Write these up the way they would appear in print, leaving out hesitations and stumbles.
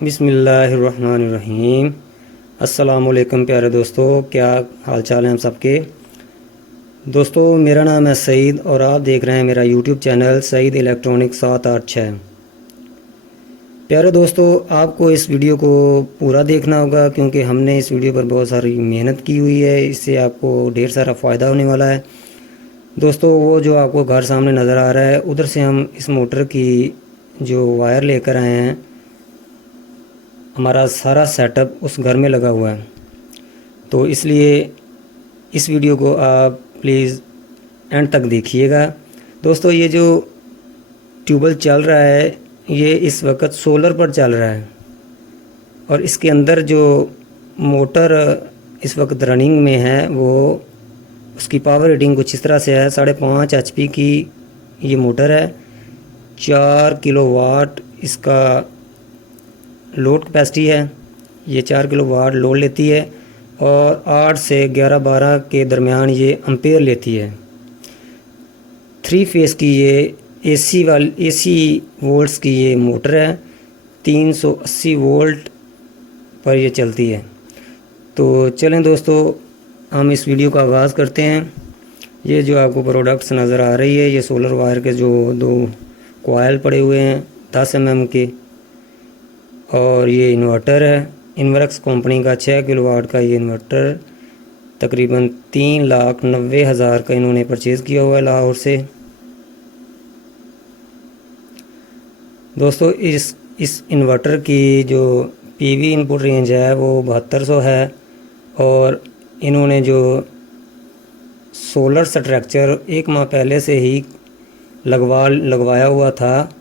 बिस्मिल्लाहिर्रहमानिर्रहीम। अस्सलामुअलैकुम प्यारे दोस्तों, क्या हाल चाल हैं हम सबके। दोस्तों, मेरा नाम है सईद और आप देख रहे हैं मेरा यूट्यूब चैनल सईद इलेक्ट्रॉनिक 786। प्यारे दोस्तों, आपको इस वीडियो को पूरा देखना होगा क्योंकि हमने इस वीडियो पर बहुत सारी मेहनत की हुई है। इससे आपको ढेर सारा फ़ायदा होने वाला है। दोस्तों, वो जो आपको घर सामने नज़र आ रहा है, उधर से हम इस मोटर की जो वायर लेकर आए हैं, हमारा सारा सेटअप उस घर में लगा हुआ है। तो इसलिए इस वीडियो को आप प्लीज़ एंड तक देखिएगा। दोस्तों, ये जो ट्यूबवेल चल रहा है ये इस वक्त सोलर पर चल रहा है और इसके अंदर जो मोटर इस वक्त रनिंग में है वो उसकी पावर रेटिंग कुछ इस तरह से है। 5.5 HP की ये मोटर है। 4 किलोवाट इसका लोड कैपेसिटी है। ये 4 किलोवाट लोड लेती है और 8 से 11-12 के दरमियान ये एम्पेयर लेती है। 3 फेस की ये एसी वोल्ट्स की ये मोटर है। 380 वोल्ट पर ये चलती है। तो चलें दोस्तों, हम इस वीडियो का आगाज़ करते हैं। ये जो आपको प्रोडक्ट्स नज़र आ रही है, ये सोलर वायर के जो 2 कॉयल पड़े हुए हैं 10 mm के, और ये इन्वर्टर है इनवर्क्स कंपनी का 6 किलोवाट का। ये इन्वर्टर तकरीबन 3,90,000 का इन्होंने परचेज़ किया हुआ है लाहौर से। दोस्तों, इस इन्वर्टर की जो पीवी इनपुट रेंज है वो 7200 है और इन्होंने जो सोलर स्ट्रक्चर 1 माह पहले से ही लगवाया हुआ था।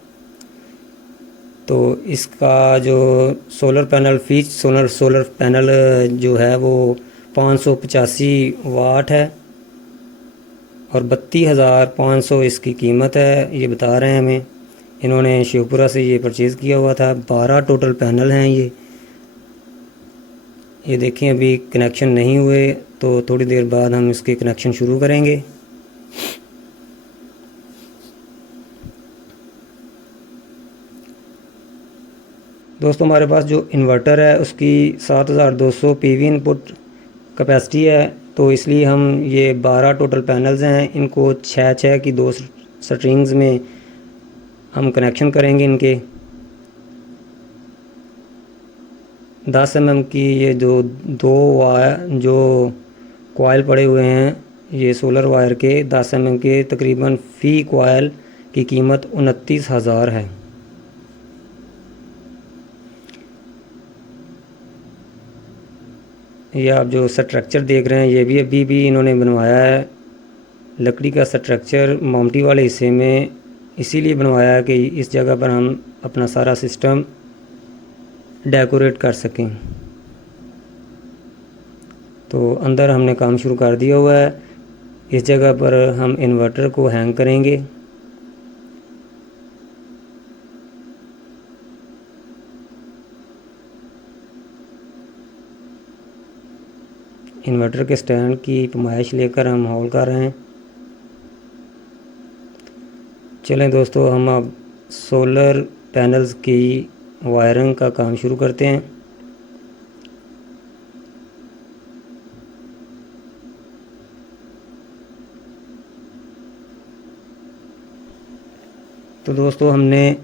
तो इसका जो सोलर पैनल जो है वो 585 वाट है और 32,500 इसकी कीमत है, ये बता रहे हैं हमें। इन्होंने शिवपुरा से ये परचेज़ किया हुआ था। 12 टोटल पैनल हैं ये देखें, अभी कनेक्शन नहीं हुए, तो थोड़ी देर बाद हम इसके कनेक्शन शुरू करेंगे। दोस्तों, हमारे पास जो इन्वर्टर है उसकी 7200 पीवी इनपुट कैपेसिटी है। तो इसलिए हम ये 12 टोटल पैनल्स हैं, इनको 6 की 2 स्ट्रिंग्स में हम कनेक्शन करेंगे। इनके 10 mm की ये जो 2 जो कॉयल पड़े हुए हैं ये सोलर वायर के 10 mm के, तकरीबन फ़ी कॉयल की कीमत 29,000 है। ये आप जो स्ट्रक्चर देख रहे हैं ये भी अभी इन्होंने बनवाया है। लकड़ी का स्ट्रक्चर माउंटी वाले हिस्से में इसीलिए बनवाया है कि इस जगह पर हम अपना सारा सिस्टम डेकोरेट कर सकें। तो अंदर हमने काम शुरू कर दिया हुआ है। इस जगह पर हम इन्वर्टर को हैंग करेंगे। इन्वर्टर के स्टैंड की पैमाइश लेकर हम होल कर रहे हैं। चलें दोस्तों, हम अब सोलर पैनल्स की वायरिंग का काम शुरू करते हैं। तो दोस्तों, हमने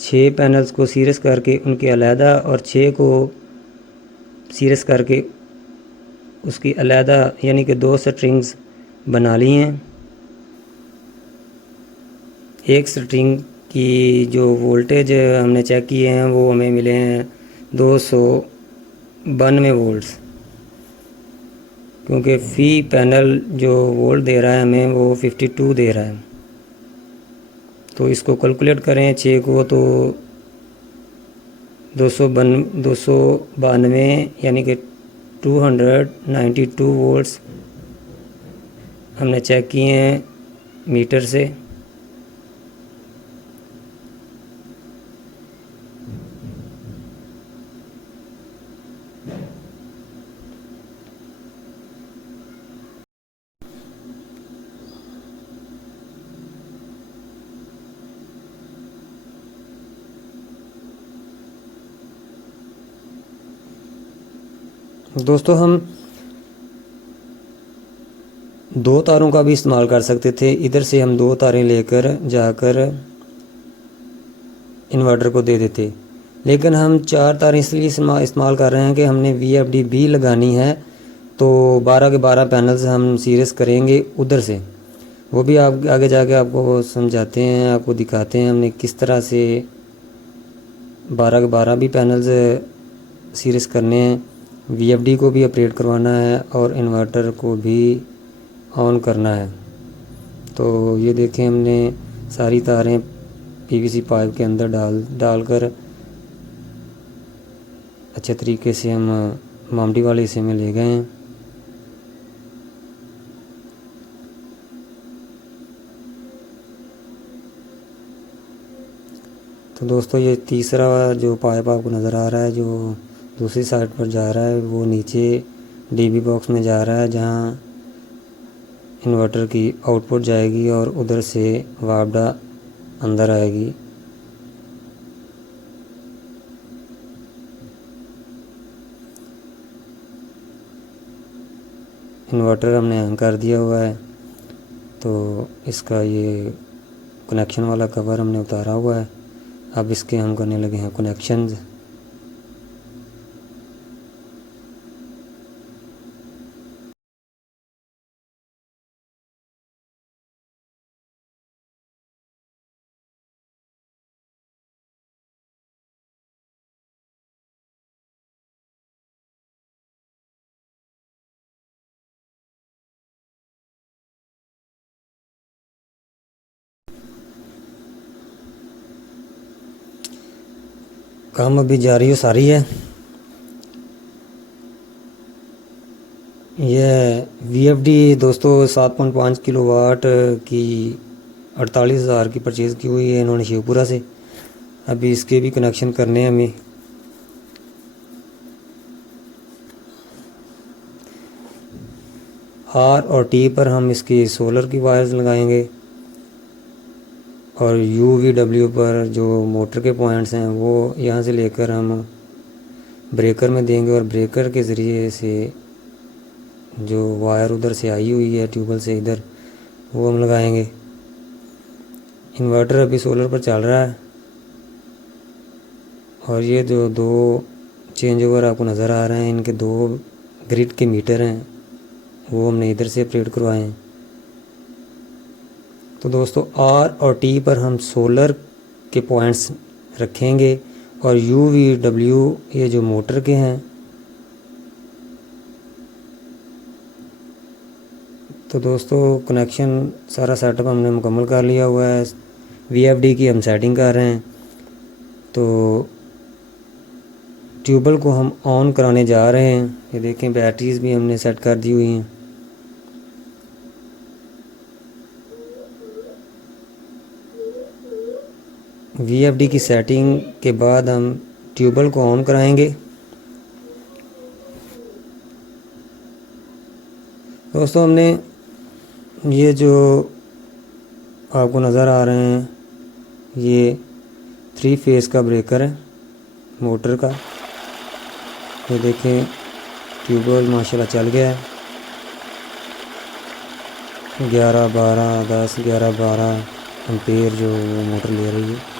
6 पैनल्स को सीरीज करके उनके अलहदा और 6 को सीरीज करके उसकी अलहदा यानी कि 2 स्ट्रिंग्स बना ली हैं। एक स्ट्रिंग की जो वोल्टेज हमने चेक किए हैं वो हमें मिले हैं 292 वोल्ट्स, क्योंकि फ़ी पैनल जो वोल्ट दे रहा है हमें वो 52 दे रहा है। तो इसको कैलकुलेट करें 6 को, तो 292 यानी कि 292 वोल्ट्स हमने चेक किए हैं मीटर से। दोस्तों हम 2 तारों का भी इस्तेमाल कर सकते थे। इधर से हम 2 तारें लेकर जाकर इन्वर्टर को दे देते, लेकिन हम 4 तारें इसलिए इस्तेमाल कर रहे हैं कि हमने VFD भी लगानी है। तो 12 के 12 पैनल्स हम सीरीज करेंगे उधर से, वो भी आप आगे जाके आपको समझाते हैं, आपको दिखाते हैं हमने किस तरह से 12 के 12 भी पैनल्स सीरीज करने हैं। VFD को भी ऑपरेट करवाना है और इन्वर्टर को भी ऑन करना है। तो ये देखें, हमने सारी तारें PVC पाइप के अंदर डालकर अच्छे तरीके से हम मामडी वाले हिस्से में ले गए हैं। तो दोस्तों ये तीसरा जो पाइप आपको नज़र आ रहा है, जो दूसरी साइड पर जा रहा है, वो नीचे DB बॉक्स में जा रहा है, जहाँ इन्वर्टर की आउटपुट जाएगी और उधर से वापडा अंदर आएगी। इन्वर्टर हमने ऑन कर दिया हुआ है, तो इसका ये कनेक्शन वाला कवर हमने उतारा हुआ है। अब इसके हम करने लगे हैं कनेक्शंस। काम अभी जारी सारी है। यह VFD दोस्तों 7.5 किलोवाट की 48,000 की परचेज़ की हुई है इन्होंने शिवपुरा से। अभी इसके भी कनेक्शन करने हैं हमें। R और T पर हम इसकी सोलर की वायर्स लगाएंगे और UVW पर जो मोटर के पॉइंट्स हैं वो यहाँ से लेकर हम ब्रेकर में देंगे और ब्रेकर के ज़रिए से जो वायर उधर से आई हुई है ट्यूबवेल से इधर, वो हम लगाएंगे। इन्वर्टर अभी सोलर पर चल रहा है और ये जो 2 चेंज ओवर आपको नज़र आ रहे हैं, इनके 2 ग्रिड के मीटर हैं, वो हमने इधर से ऑपरेट करवाए हैं। तो दोस्तों R और T पर हम सोलर के पॉइंट्स रखेंगे और UVW ये जो मोटर के हैं। तो दोस्तों कनेक्शन सारा सेटअप हमने मुकम्मल कर लिया हुआ है। VFD की हम सेटिंग कर रहे हैं। तो ट्यूबवेल को हम ऑन कराने जा रहे हैं। ये देखें, बैटरीज भी हमने सेट कर दी हुई हैं। VFD की सेटिंग के बाद हम ट्यूबवेल को ऑन कराएंगे। दोस्तों हमने ये जो आपको नज़र आ रहे हैं, ये 3 फेज़ का ब्रेकर है मोटर का। ये देखें, ट्यूबवेल माशाल्लाह चल गया है। 11, 12, 10, 11, 12 एम्पेयर जो मोटर ले रही है।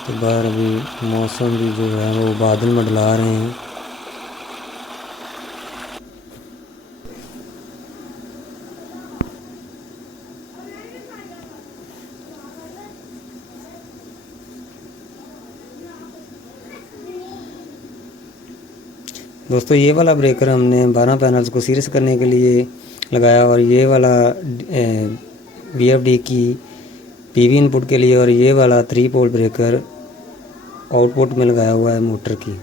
तो बाहर अभी मौसम भी जो है वो बादल मंडला रहे हैं। दोस्तों ये वाला ब्रेकर हमने 12 पैनल्स को सीरीज करने के लिए लगाया और ये वाला VFD की PV इनपुट के लिए, और ये वाला 3 पोल ब्रेकर आउटपुट में लगाया हुआ है मोटर की।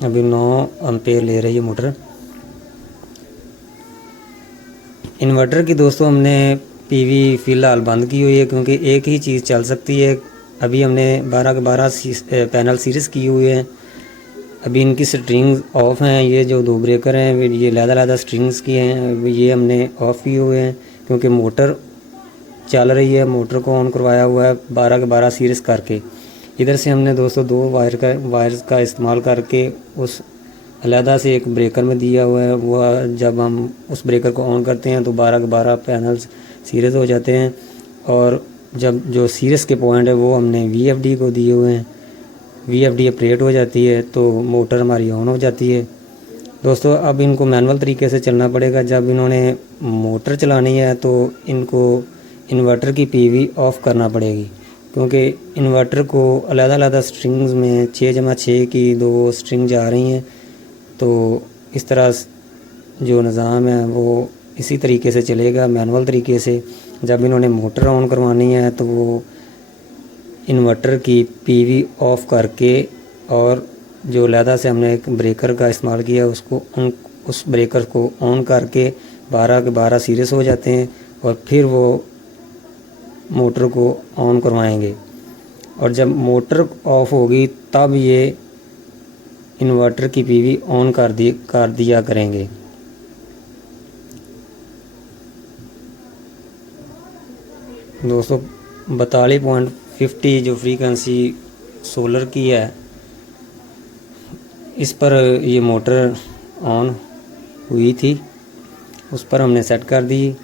अभी 9 एम्पेयर ले रही है मोटर। इन्वर्टर की दोस्तों हमने पीवी फ़िलहाल बंद की हुई है, क्योंकि एक ही चीज़ चल सकती है। अभी हमने 12 के 12 पैनल सीरीज़ किए हुए हैं। अभी इनकी स्ट्रिंग्स ऑफ हैं। ये जो 2 ब्रेकर हैं ये लहदा स्ट्रिंग्स की हैं। अभी ये हमने ऑफ़ किए हुए हैं क्योंकि मोटर चल रही है। मोटर को ऑन करवाया हुआ है 12 के 12 सीरीज़ करके। इधर से हमने दोस्तों 2 वायर्स का इस्तेमाल करके उस अलहदा से एक ब्रेकर में दिया हुआ है। वो जब हम उस ब्रेकर को ऑन करते हैं तो 12 के 12 पैनल्स सीरीज़ हो जाते हैं। और जब जो सीरीज़ के पॉइंट है वो हमने VFD को दिए हुए हैं। VFD ऑपरेट हो जाती है तो मोटर हमारी ऑन हो जाती है। दोस्तों अब इनको मैनुअल तरीके से चलना पड़ेगा। जब इन्होंने मोटर चलानी है तो इनको इन्वर्टर की PV ऑफ़ करना पड़ेगी, क्योंकि इन्वर्टर को अलग-अलग स्ट्रिंग्स में 6/6 की 2 स्ट्रिंग जा रही हैं। तो इस तरह जो निज़ाम है वो इसी तरीके से चलेगा, मैनुअल तरीके से। जब इन्होंने मोटर ऑन करवानी है तो वो इन्वर्टर की PV ऑफ़ करके और जो अलहदा से हमने एक ब्रेकर का इस्तेमाल किया उसको उस ब्रेकर को ऑन करके 12 के 12 सीरीज़ हो जाते हैं और फिर वो मोटर को ऑन करवाएंगे। और जब मोटर ऑफ़ होगी तब ये इन्वर्टर की PV ऑन कर दिया करेंगे। दोस्तों 42.50 जो फ्रीक्वेंसी सोलर की है, इस पर ये मोटर ऑन हुई थी, उस पर हमने सेट कर दी।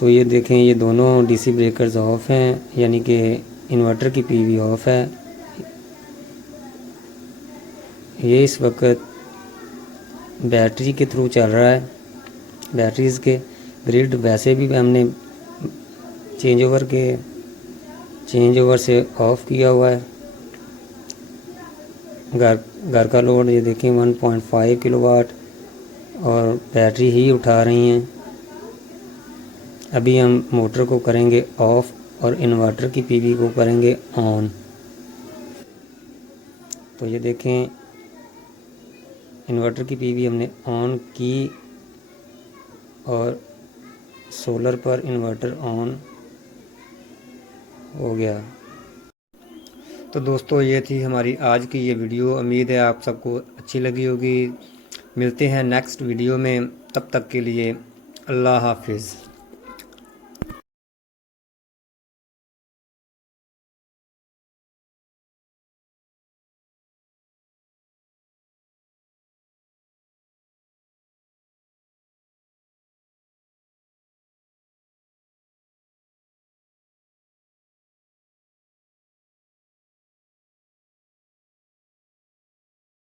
तो ये देखें, ये दोनों DC ब्रेकर्स ऑफ़ हैं, यानी कि इन्वर्टर की PV ऑफ़ है। ये इस वक्त बैटरी के थ्रू चल रहा है। बैटरीज़ के ग्रिड वैसे भी हमने चेंज ओवर से ऑफ़ किया हुआ है। घर का लोड ये देखें 1.5 किलोवाट और बैटरी ही उठा रही हैं। अभी हम मोटर को करेंगे ऑफ़ और इन्वर्टर की PV को करेंगे ऑन। तो ये देखें, इन्वर्टर की PV हमने ऑन की और सोलर पर इन्वर्टर ऑन हो गया। तो दोस्तों ये थी हमारी आज की ये वीडियो। उम्मीद है आप सबको अच्छी लगी होगी। मिलते हैं नेक्स्ट वीडियो में, तब तक के लिए अल्लाह हाफिज़।